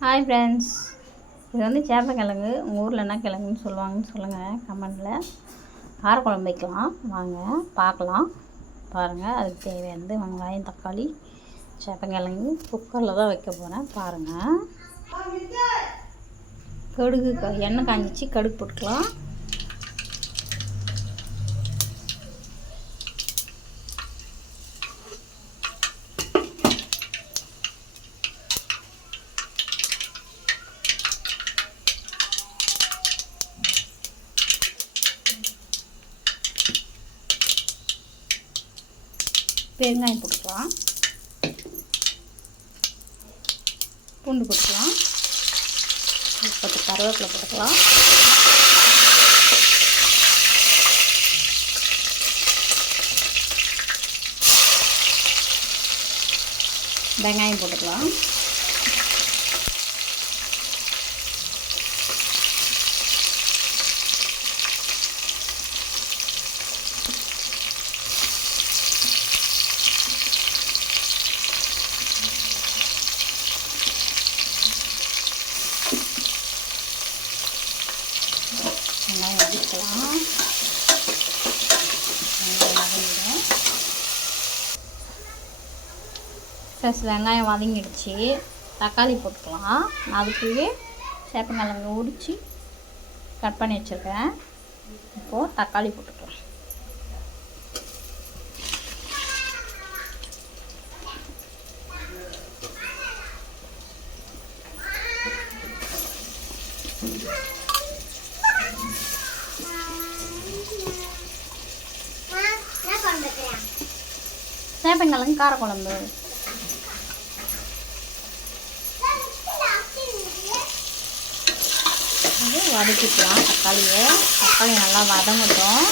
Hi friends, இது வந்து சேப்பங்கிழங்கு. உங்கள் ஊரில் என்ன கிழங்குன்னு சொல்லுவாங்கன்னு சொல்லுங்கள் கமெண்டில். காரக்குழம்பு வைக்கலாம் வாங்க பார்க்கலாம். பாருங்கள், அதுக்கு தேவையானது வெங்காயம், தக்காளி, சேப்பங்கிழங்கு. குக்கரில் தான் வைக்க போகிறேன் பாருங்கள். கடுகு எண்ணெய் காஞ்சிச்சு, கடுகு போட்டுக்கலாம். பெருங்காயம் போட்டுக்கலாம், பூண்டு போட்டுக்கலாம், பத்து கருவேப்பிலை போட்டுக்கலாம், வெங்காயம் போட்டுக்கலாம், வெங்காயம் வதக்கலாம். வெங்காயம் வதங்கிடுச்சு, தக்காளி போட்டுக்கலாம். நான் அதுக்குள்ளே சேப்பங்கிழங்கு உரித்து கட் பண்ணி வச்சுருக்கேன். இப்போது தக்காளி போட்டுக்கலாம். சேப்பங்கிழங்கு காரக்குழம்பு. வதக்கிக்கலாம் தக்காளி நல்லா வதங்கட்டும்.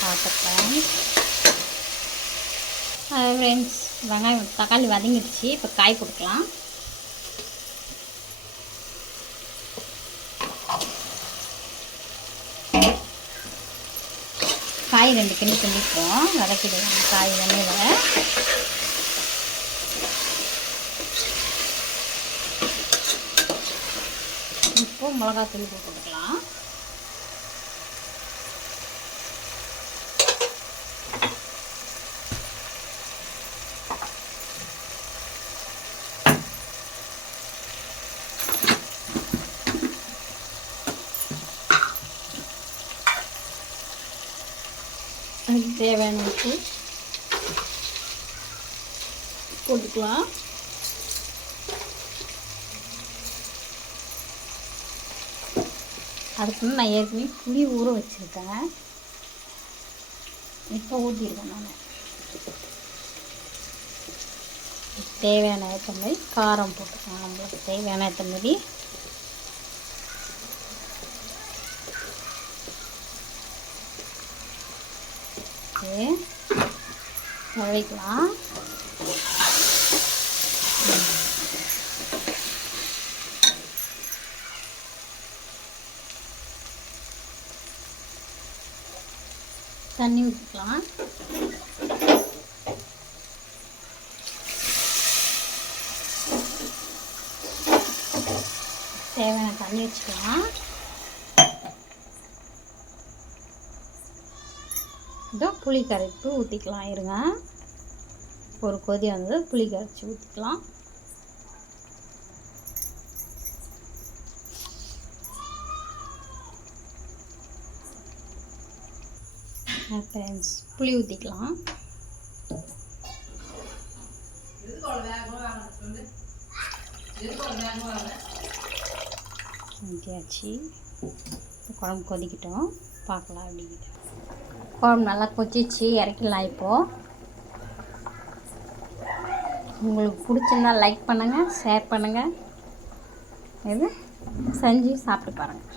பார்த்துக்கலாம் ஃப்ரெண்ட்ஸ். வெங்காயம் தக்காளி வதங்கிடுச்சு, இப்போ காய் போட்டுக்கலாம். காய் 2 கிண்ணி கிண்டிப்போம், வதக்கிடுவோம் காய் எண்ணெயில். இப்போது மிளகாத்தூள் போட்டுக்கலாம். அதுக்கு தேவையான உப்பு போட்டுக்கலாம். அதுக்கு நான் ஏற்கனவே புளி ஊற வச்சுருக்கேன், இப்போ ஊற்றிருக்கேன். நான் தேவையான ஏற்ற மாதிரி காரம் போட்டுக்கலாம். நம்மளுக்கு தேவையான ஏற்ற மாதிரி வதக்கலாம். தண்ணி ஊற்றிக்கலாம். தேவையான தண்ணி வச்சுக்கலாம். இதோ புளி கரைப்பு ஊற்றிக்கலாம். இருங்க, ஒரு கொதி வந்து புளி கரைச்சி ஊற்றிக்கலாம். ஃப்ரெண்ட்ஸ், புளி ஊற்றிக்கலாம். ஊற்றியாச்சு. குழம்பு கொதிக்கிட்டோம், பார்க்கலாம் அப்படிங்கிட்டு. குழம்பு நல்லா கொதிச்சு இறக்கலாம். இப்போது உங்களுக்கு பிடிச்சிருந்தா லைக் பண்ணுங்கள், ஷேர் பண்ணுங்கள், இது செஞ்சு சாப்பிட்டு பாருங்கள்.